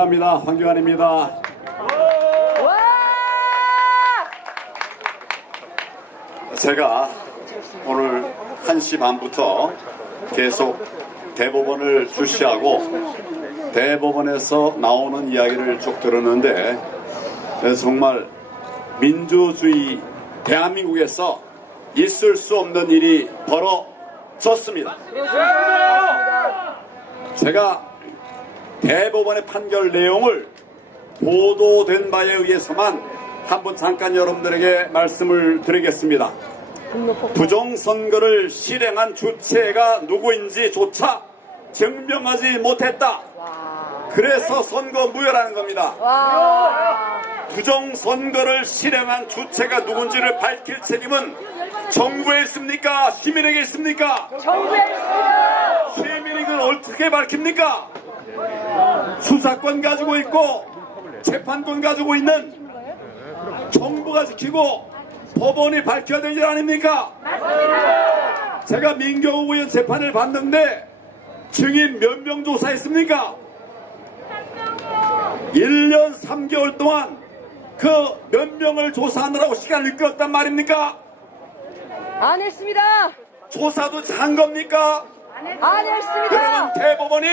감사합니다. 황교안입니다. 제가 오늘 1시 반부터 계속 대법원을 주시하고 대법원에서 나오는 이야기를 쭉 들었는데 정말 민주주의 대한민국에서 있을 수 없는 일이 벌어졌습니다. 제가 대법원의 판결 내용을 보도된 바에 의해서만 한번 잠깐 여러분들에게 말씀을 드리겠습니다. 부정선거를 실행한 주체가 누구인지조차 증명하지 못했다. 그래서 선거 무효라는 겁니다. 부정선거를 실행한 주체가 누군지를 밝힐 책임은 정부에 있습니까? 시민에게 있습니까? 정부에 있습니다. 시민이 그걸 어떻게 밝힙니까? 수사권 가지고 있고 재판권 가지고 있는 정부가 지키고 법원이 밝혀야 되는 일 아닙니까? 맞습니다. 제가 민경욱 의원 재판을 봤는데 증인 몇 명 조사했습니까? 1년 3개월 동안 그 몇 명을 조사하느라고 시간을 끌었단 말입니까? 안 했습니다. 조사도 한 겁니까? 안 했습니다. 여러분, 대법원이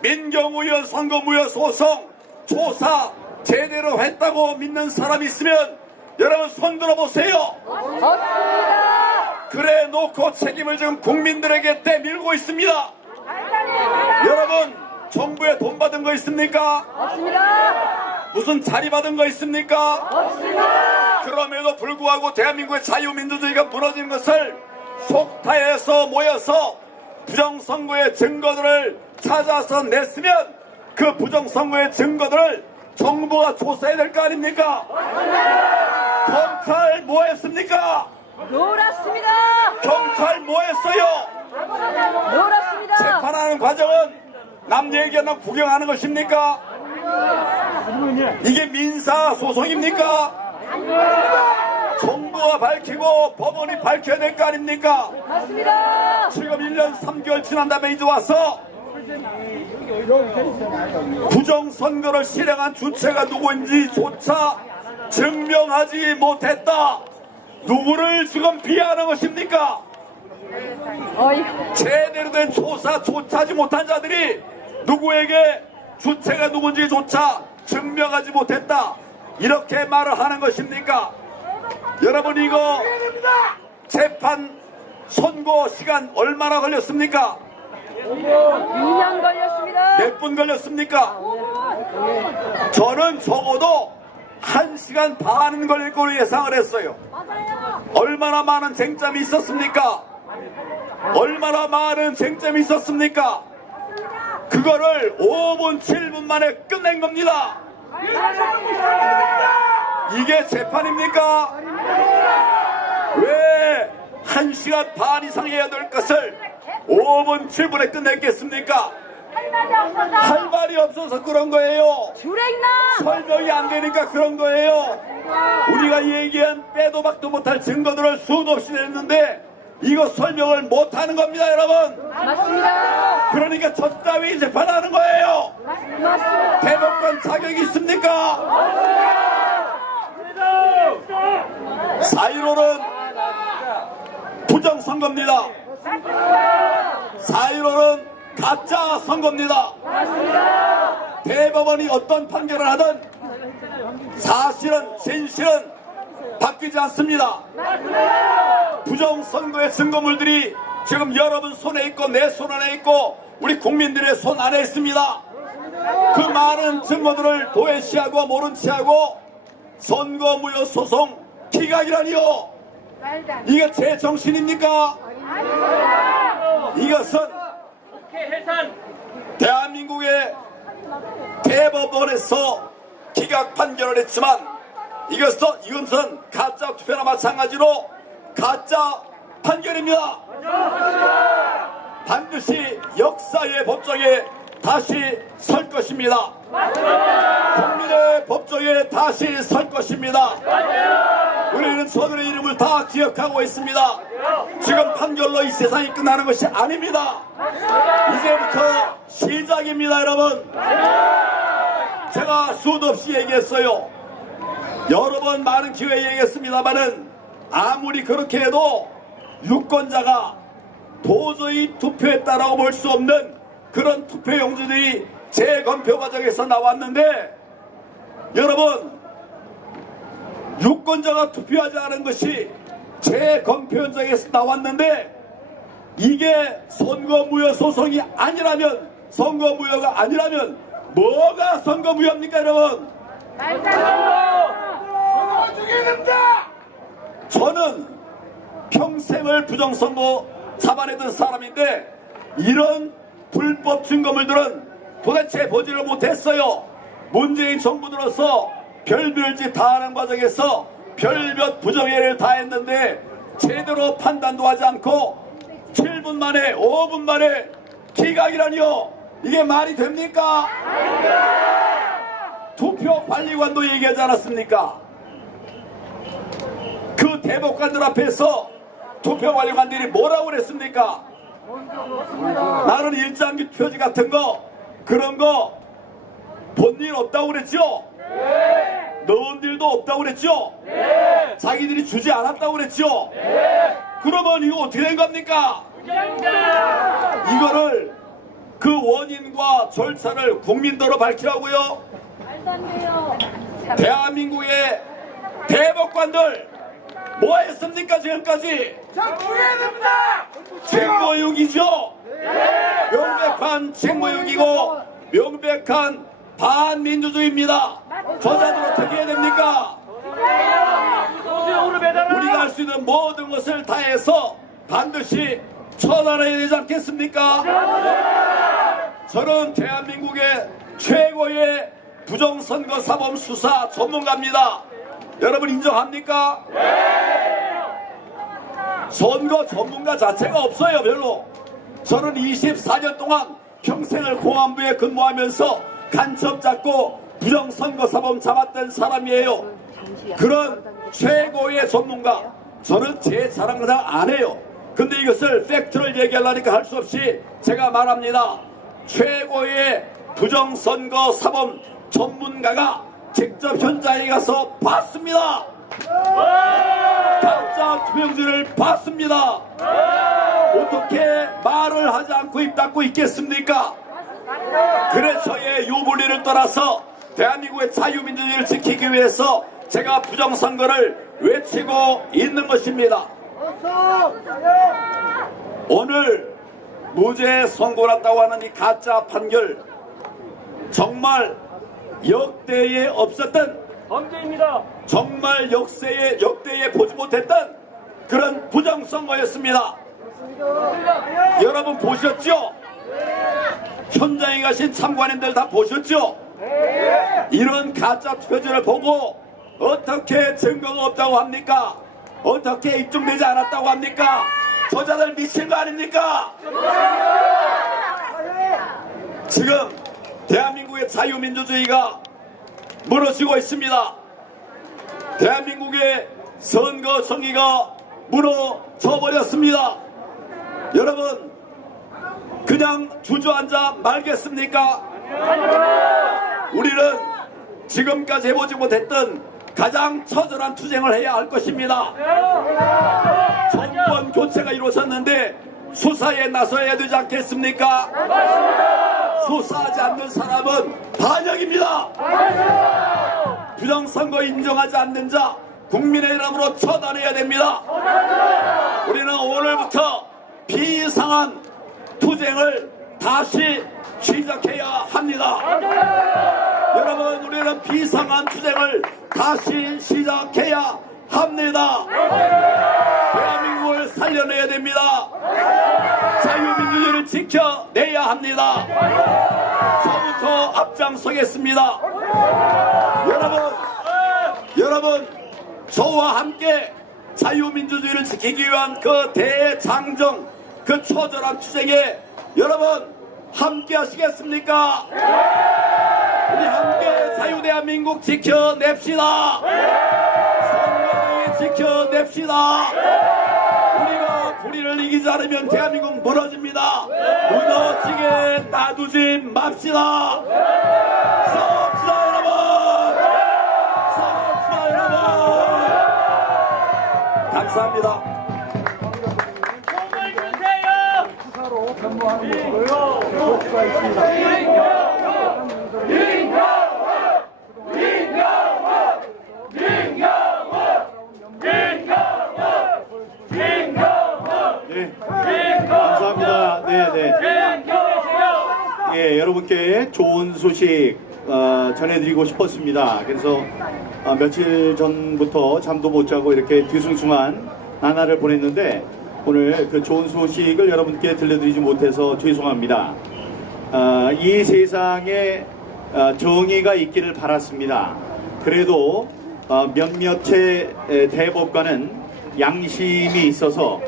민경욱 의원 선거무효 소송 조사 제대로 했다고 믿는 사람이 있으면 여러분 손 들어보세요. 없습니다. 그래 놓고 책임을 지금 국민들에게 떼밀고 있습니다. 여러분, 정부에 돈 받은 거 있습니까? 없습니다. 무슨 자리 받은 거 있습니까? 없습니다. 그럼에도 불구하고 대한민국의 자유민주주의가 무너진 것을 속타에서 모여서 부정선거의 증거들을 찾아서 냈으면 그 부정선거의 증거들을 정부가 조사해야 될 거 아닙니까? 경찰 뭐 했습니까? 놀았습니다. 경찰 뭐 했어요? 놀았습니다. 재판하는 과정은 남 얘기하면 구경하는 것입니까? 이게 민사 소송입니까? 정부가 밝히고 법원이 밝혀야 될 거 아닙니까? 맞습니다. 지금 1년 3개월 지난 다음에 이제 와서 부정선거를 실행한 주체가 누구인지조차 증명하지 못했다. 누구를 지금 비하하는 것입니까? 제대로 된 조사조차 하지 못한 자들이 누구에게 주체가 누군지조차 증명하지 못했다. 이렇게 말을 하는 것입니까? 여러분, 이거 재판 선고 시간 얼마나 걸렸습니까? 2년 걸렸습니다. 몇 분 걸렸습니까? 저는 적어도 1시간 반 걸릴 거로 예상을 했어요. 얼마나 많은 쟁점이 있었습니까? 얼마나 많은 쟁점이 있었습니까? 그거를 5분 7분 만에 끝낸 겁니다. 이게 재판입니까? 왜 1시간 반 이상 해야 될 것을 5분 7분에 끝냈겠습니까? 할 말이 없어서 그런 거예요. 설명이 안 되니까 그런 거예요. 우리가 얘기한 빼도 박도 못할 증거들을 수도 없이 냈는데 이거 설명을 못하는 겁니다, 여러분. 맞습니다. 그러니까 저 따위 재판하는 거예요. 맞습니다. 대법관 자격이 있습니까? 4.15는 부정선거입니다. 4.15는 가짜 선거입니다. 대법원이 어떤 판결을 하든 사실은 진실은 바뀌지 않습니다. 부정선거의 증거물들이 지금 여러분 손에 있고 내 손 안에 있고 우리 국민들의 손 안에 있습니다. 그 많은 증거들을 도외시하고 모른 체하고 선거무효 소송 기각이라니요. 이게 제 정신입니까? 이것은 대한민국의 대법원에서 기각 판결을 했지만 이것은 가짜 투표나 마찬가지로 가짜 판결입니다. 반드시 역사의 법정에 다시 설 것입니다. 국민의 법정에 다시 설 것입니다. 우리는 저들의 이름을 다 기억하고 있습니다. 지금 판결로 이 세상이 끝나는 것이 아닙니다. 이제부터 시작입니다, 여러분. 제가 수도 없이 얘기했어요. 여러 번 많은 기회에 얘기했습니다만은 아무리 그렇게 해도 유권자가 도저히 투표했다라고 볼 수 없는 그런 투표용지들이 재검표 과정에서 나왔는데, 여러분, 유권자가 투표하지 않은 것이 재검표 현장에서 나왔는데, 이게 선거무효 소송이 아니라면, 선거무효가 아니라면 뭐가 선거무효입니까, 여러분? 저는 평생을 부정선거 잡아내던 사람인데 이런 불법 증거물들은 도대체 보지를 못했어요. 문재인 정부 들어서 별별 짓 다 하는 과정에서 별몇 부정행위를 다 했는데 제대로 판단도 하지 않고 7분 만에 5분 만에 기각이라니요. 이게 말이 됩니까? 투표관리관도 얘기하지 않았습니까? 그 대법관들 앞에서 투표관리관들이 뭐라고 그랬습니까? 나는 일장기 표지 같은 거 그런 거 본 일 없다고 그랬죠? 넣은 일도 없다고 그랬죠? 자기들이 주지 않았다고 그랬죠? 그러면 이거 어떻게 된 겁니까? 이거를 그 원인과 절차를 국민들로 밝히라고요? 대한민국의 대법관들 뭐 했습니까 지금까지? 책무유기죠? 명백한 책무유기고 명백한 반민주주의입니다. 저자들 어떻게 해야 됩니까? 우리가 할 수 있는 모든 것을 다해서 반드시 처단해야 되지 않겠습니까? 저는 대한민국의 최고의 부정선거 사범 수사 전문가입니다. 여러분 인정합니까? 선거 전문가 자체가 없어요. 별로. 저는 24년 동안 평생을 공안부에 근무하면서 간첩 잡고 부정선거 사범 잡았던 사람이에요. 그런 최고의 전문가, 저는 제 자랑 그냥 안 해요. 근데 이것을 팩트를 얘기하려니까 할 수 없이 제가 말합니다. 최고의 부정선거 사범 전문가가 직접 현장에 가서 봤습니다. 가짜 투표용지를 봤습니다. 어떻게 말을 하지 않고 입 닫고 있겠습니까? 그래서의 유불리를 떠나서 대한민국의 자유민주주의를 지키기 위해서 제가 부정선거를 외치고 있는 것입니다. 오늘 무죄 선고 났다고 하는 이 가짜 판결, 정말 역대에 없었던 범죄입니다. 정말 역대에 보지 못했던 그런 부정선거였습니다. 여러분 보셨죠? 현장에 가신 참관인들 다 보셨죠? 이런 가짜 투표지를 보고 어떻게 증거가 없다고 합니까? 어떻게 입증되지 않았다고 합니까? 저자들 미친 거 아닙니까? 지금 대한민국의 자유민주주의가 무너지고 있습니다. 대한민국의 선거 정의가 무너져 버렸습니다. 여러분 그냥 주저앉아 말겠습니까? 우리는 지금까지 해보지 못했던 가장 처절한 투쟁을 해야 할 것입니다. 정권 교체가 이루어졌는데 수사에 나서야 되지 않겠습니까? 수사하지 않는 사람은 반역입니다. 부정선거 인정하지 않는 자 국민의 이름으로 처단해야 됩니다. 우리는 오늘부터 비상한 투쟁을 다시 시작해야 합니다. 여러분 우리는 비상한 투쟁을 다시 시작해야 합니다. 대한민국을 살려내야 됩니다. 자유민주주의를 지켜내야 합니다. 저부터 앞장서겠습니다. 여러분 저와 함께 자유민주주의를 지키기 위한 그 대장정, 그 처절한 투쟁에 여러분 함께 하시겠습니까? 우리 함께 자유대한민국 지켜냅시다. 선거주의 지켜냅시다. 우리가 불의를 이기지 않으면 대한민국 무너집니다. 무너지게 놔두지 맙시다. 싸웁시다. 감사합니다. 수사로 변모하는 것으로요. 수가 있습니다. 감사합니다. 예, 여러분께 좋은 소식 전해드리고 싶었습니다. 그래서 며칠 전부터 잠도 못 자고 이렇게 뒤숭숭한 나날을 보냈는데 오늘 그 좋은 소식을 여러분께 들려드리지 못해서 죄송합니다. 이 세상에 정의가 있기를 바랐습니다. 그래도 몇몇의 대법관은 양심이 있어서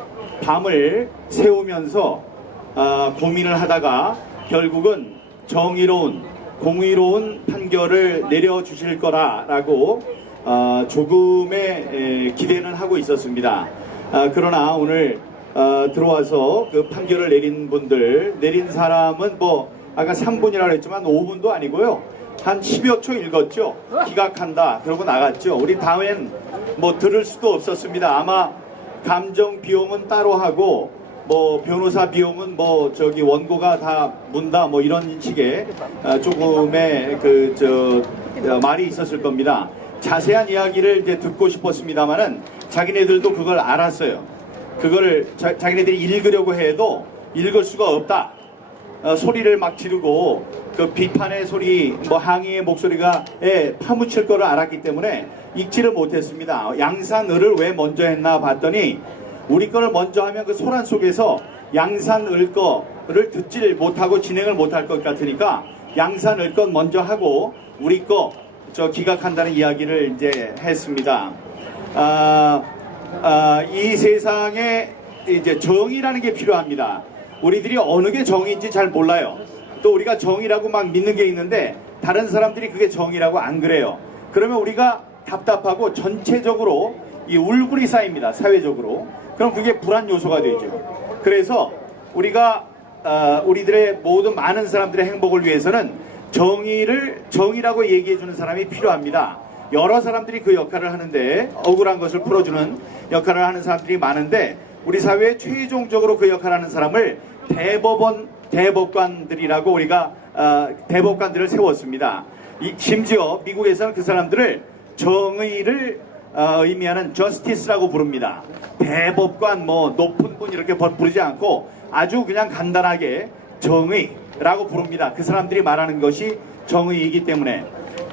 밤을 새우면서 고민을 하다가 결국은 정의로운 공의로운 판결을 내려주실 거라고 조금의 기대는 하고 있었습니다. 그러나 오늘 들어와서 그 판결을 내린 사람은 뭐 아까 3분이라고 했지만 5분도 아니고요. 한 10여 초 읽었죠. 기각한다. 그러고 나갔죠. 우리 다음엔 뭐 들을 수도 없었습니다. 아마 감정 비용은 따로 하고 뭐 변호사 비용은 뭐 저기 원고가 다 문다 뭐 이런 식의 조금의 말이 있었을 겁니다. 자세한 이야기를 이제 듣고 싶었습니다만은 자기네들도 그걸 알았어요. 그거를 자기네들이 읽으려고 해도 읽을 수가 없다. 소리를 막 지르고 그 비판의 소리, 뭐 항의의 목소리가 파묻힐 거를 알았기 때문에 읽지를 못했습니다. 양산을을 왜 먼저 했나 봤더니 우리 거를 먼저 하면 그 소란 속에서 양산을 거를 듣질 못하고 진행을 못할 것 같으니까 양산을 것 먼저 하고 우리 거 기각한다는 이야기를 이제 했습니다. 이 세상에 이제 정의라는 게 필요합니다. 우리들이 어느 게 정의인지 잘 몰라요. 또 우리가 정의라고 막 믿는 게 있는데 다른 사람들이 그게 정의라고 안 그래요. 그러면 우리가 답답하고 전체적으로 이 울분이 쌓입니다. 사회적으로. 그럼 그게 불안 요소가 되죠. 그래서 우리가 우리들의 모든 많은 사람들의 행복을 위해서는 정의라고 얘기해 주는 사람이 필요합니다. 여러 사람들이 그 역할을 하는데 억울한 것을 풀어주는 역할을 하는 사람들이 많은데 우리 사회에 최종적으로 그 역할을 하는 사람을 대법관들이라고 우리가 대법관들을 세웠습니다. 심지어 미국에서는 그 사람들을 정의를 의미하는 justice라고 부릅니다. 대법관 뭐 높은 분 이렇게 부르지 않고 아주 그냥 간단하게 정의라고 부릅니다. 그 사람들이 말하는 것이 정의이기 때문에.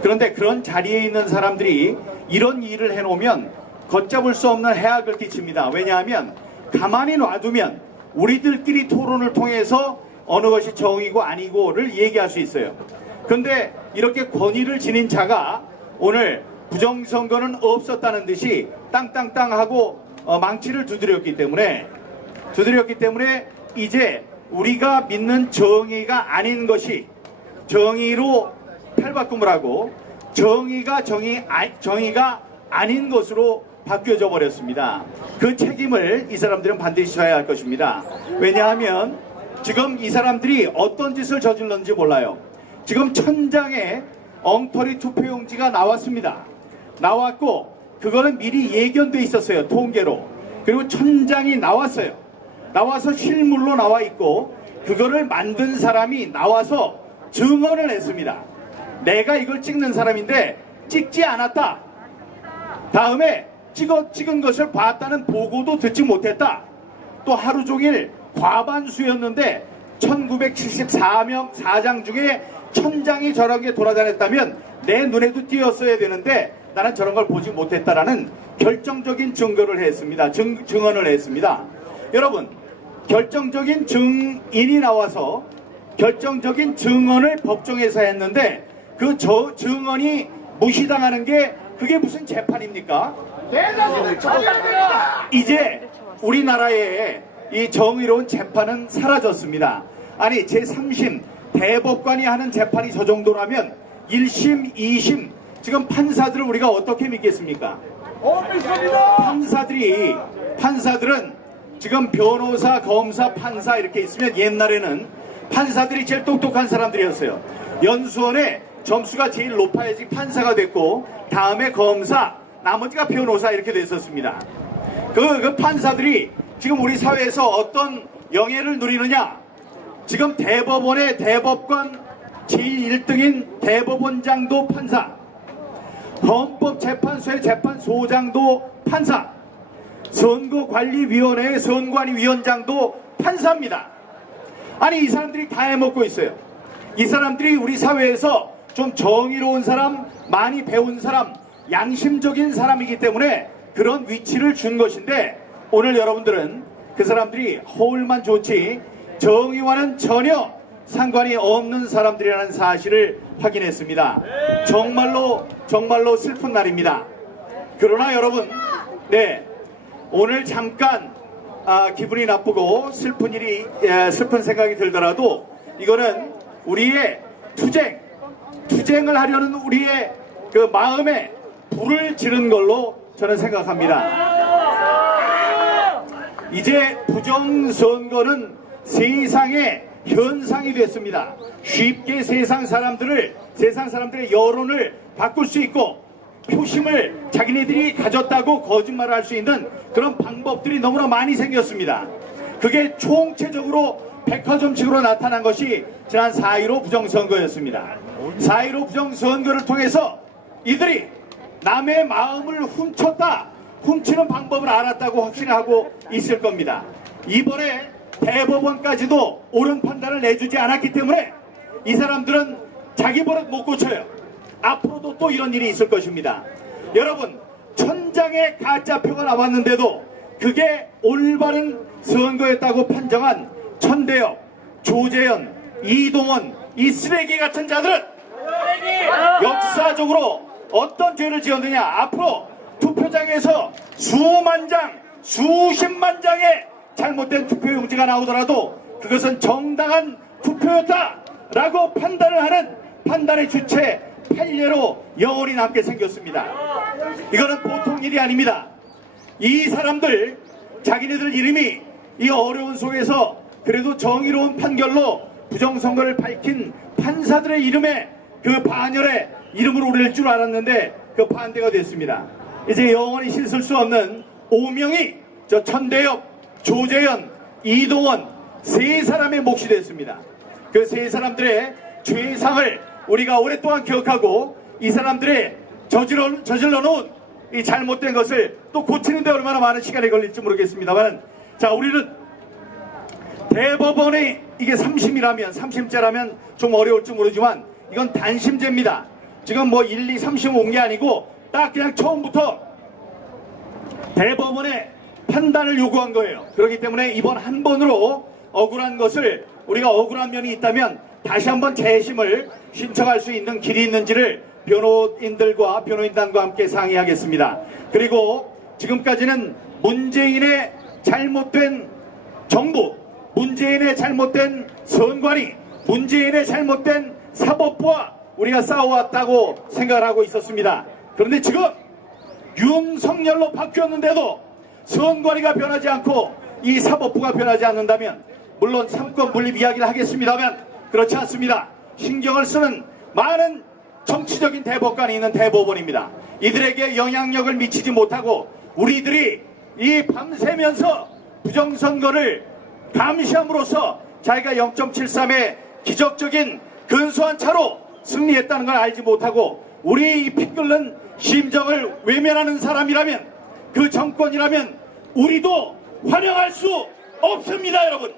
그런데 그런 자리에 있는 사람들이 이런 일을 해놓으면 걷잡을 수 없는 해악을 끼칩니다. 왜냐하면 가만히 놔두면 우리들끼리 토론을 통해서 어느 것이 정의고 아니고를 얘기할 수 있어요. 그런데 이렇게 권위를 지닌 자가 오늘 부정선거는 없었다는 듯이 땅땅땅 하고 망치를 두드렸기 때문에 이제 우리가 믿는 정의가 아닌 것이 정의로 탈바꿈을 하고 정의가 아닌 것으로 바뀌어져 버렸습니다. 그 책임을 이 사람들은 반드시 져야 할 것입니다. 왜냐하면 지금 이 사람들이 어떤 짓을 저질렀는지 몰라요. 지금 천장에 엉터리 투표용지가 나왔습니다. 나왔고 그거는 미리 예견돼 있었어요. 통계로. 그리고 천장이 나왔어요. 나와서 실물로 나와 있고 그거를 만든 사람이 나와서 증언을 했습니다. 내가 이걸 찍는 사람인데 찍지 않았다. 다음에 찍은 것을 봤다는 보고도 듣지 못했다. 또 하루 종일 과반수였는데 1974명 4장 중에 1000장이 저렇게 돌아다녔다면 내 눈에도 띄었어야 되는데 나는 저런 걸 보지 못했다라는 결정적인 증언을 했습니다. 여러분, 결정적인 증인이 나와서 결정적인 증언을 법정에서 했는데 그 증언이 무시당하는 게 그게 무슨 재판입니까? 이제 우리나라의 이 정의로운 재판은 사라졌습니다. 아니 제3심 대법관이 하는 재판이 저 정도라면 1심, 2심 지금 판사들을 우리가 어떻게 믿겠습니까? 판사들은 지금 변호사, 검사, 판사 이렇게 있으면 옛날에는 판사들이 제일 똑똑한 사람들이었어요. 연수원에 점수가 제일 높아야지 판사가 됐고 다음에 검사, 나머지가 변호사 이렇게 됐었습니다. 그 판사들이 지금 우리 사회에서 어떤 영예를 누리느냐? 지금 대법원의 대법관 제1등인 대법원장도 판사, 헌법재판소의 재판소장도 판사, 선거관리위원회의 선관위원장도 판사입니다. 아니, 이 사람들이 다 해먹고 있어요. 이 사람들이 우리 사회에서 좀 정의로운 사람, 많이 배운 사람, 양심적인 사람이기 때문에 그런 위치를 준 것인데, 오늘 여러분들은 그 사람들이 허울만 좋지 정의와는 전혀 상관이 없는 사람들이라는 사실을 확인했습니다. 정말로 슬픈 날입니다. 그러나 여러분, 네, 오늘 잠깐 기분이 나쁘고 슬픈 생각이 들더라도 이거는 우리의 투쟁을 하려는 우리의 그 마음에 불을 지른 걸로 저는 생각합니다. 이제 부정선거는 세상의 현상이 됐습니다. 쉽게 세상 사람들의 여론을 바꿀 수 있고, 표심을 자기네들이 가졌다고 거짓말을 할 수 있는 그런 방법들이 너무나 많이 생겼습니다. 그게 총체적으로 백화점식으로 나타난 것이 지난 4.15 부정선거였습니다. 4.15 부정선거를 통해서 이들이 남의 마음을 훔치는 방법을 알았다고 확신하고 있을 겁니다. 이번에 대법원까지도 옳은 판단을 내주지 않았기 때문에 이 사람들은 자기 버릇 못 고쳐요. 앞으로도 또 이런 일이 있을 것입니다. 여러분, 1000장의 가짜표가 나왔는데도 그게 올바른 선거였다고 판정한 천대엽, 조재현, 이동원, 이 쓰레기 같은 자들은 역사적으로 어떤 죄를 지었느냐? 앞으로 투표장에서 수만 장, 수십만 장의 잘못된 투표용지가 나오더라도 그것은 정당한 투표였다라고 판단을 하는 판단의 주체 판례로 영원히 남게 생겼습니다. 이거는 보통 일이 아닙니다. 이 사람들, 자기네들 이름이 이 어려운 속에서 그래도 정의로운 판결로 부정선거를 밝힌 판사들의 이름에, 그 반열에 이름으로 오를 줄 알았는데 그 반대가 됐습니다. 이제 영원히 씻을 수 없는 오명이 저 천대엽, 조재현, 이동원 세 사람의 몫이 됐습니다. 그 세 사람들의 죄상을 우리가 오랫동안 기억하고 이 사람들의 저질러 놓은 이 잘못된 것을 또 고치는데 얼마나 많은 시간이 걸릴지 모르겠습니다만, 자, 우리는 대법원이 이게 3심째라면 좀 어려울지 모르지만 이건 단심제입니다. 지금 뭐 1, 2, 3심 온 게 아니고 딱 그냥 처음부터 대법원의 판단을 요구한 거예요. 그렇기 때문에 이번 한 번으로 억울한 것을, 우리가 억울한 면이 있다면 다시 한번 재심을 신청할 수 있는 길이 있는지를 변호인단과 함께 상의하겠습니다. 그리고 지금까지는 문재인의 잘못된 정부, 문재인의 잘못된 선관위, 문재인의 잘못된 사법부와 우리가 싸워왔다고 생각을 하고 있었습니다. 그런데 지금 윤석열로 바뀌었는데도 선관위가 변하지 않고 이 사법부가 변하지 않는다면, 물론 삼권 분립 이야기를 하겠습니다만 그렇지 않습니다. 신경을 쓰는 많은 정치적인 대법관이 있는 대법원입니다. 이들에게 영향력을 미치지 못하고 우리들이 이 밤새면서 부정선거를 감시함으로써 자기가 0.73의 기적적인 근소한 차로 승리했다는 걸 알지 못하고 우리 이 피 끓는 심정을 외면하는 사람이라면, 그 정권이라면 우리도 환영할 수 없습니다, 여러분.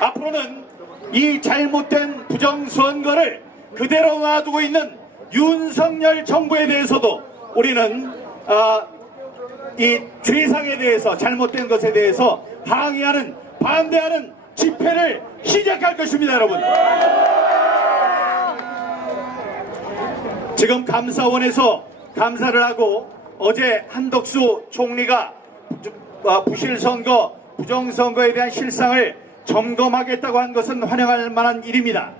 앞으로는 이 잘못된 부정선거를 그대로 놔두고 있는 윤석열 정부에 대해서도 우리는 이 죄상에 대해서, 잘못된 것에 대해서 항의하는, 반대하는 집회를 시작할 것입니다, 여러분. 지금 감사원에서 감사를 하고 어제 한덕수 총리가 부실선거, 부정선거에 대한 실상을 점검하겠다고 한 것은 환영할 만한 일입니다.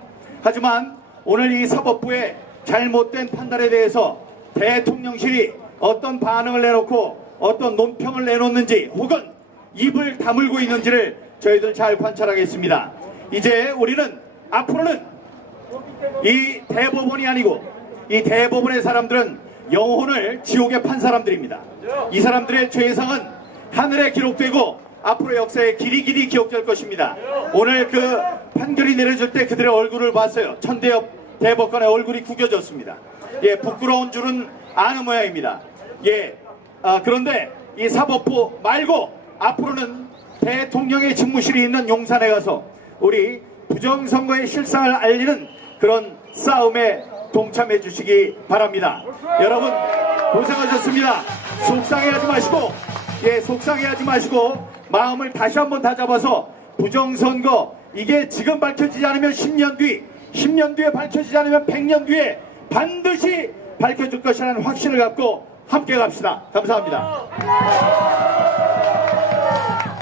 하지만 오늘 이 사법부의 잘못된 판단에 대해서 대통령실이 어떤 반응을 내놓고 어떤 논평을 내놓는지, 혹은 입을 다물고 있는지를 저희들 잘 관찰하겠습니다. 이제 우리는 앞으로는 이 대법원이 아니고, 이 대법원의 사람들은 영혼을 지옥에 판 사람들입니다. 이 사람들의 죄상은 하늘에 기록되고 앞으로 역사에 길이 기억될 것입니다. 오늘 그 판결이 내려질 때 그들의 얼굴을 봤어요. 천대엽 대법관의 얼굴이 구겨졌습니다. 예, 부끄러운 줄은 아는 모양입니다. 예, 그런데 이 사법부 말고 앞으로는 대통령의 집무실이 있는 용산에 가서 우리 부정선거의 실상을 알리는 그런 싸움에 동참해 주시기 바랍니다. 여러분 고생하셨습니다. 속상해하지 마시고, 예, 속상해하지 마시고 마음을 다시 한번 다잡아서 부정선거 이게 지금 밝혀지지 않으면 10년 뒤에 밝혀지지 않으면 100년 뒤에 반드시 밝혀질 것이라는 확신을 갖고 함께 갑시다. 감사합니다.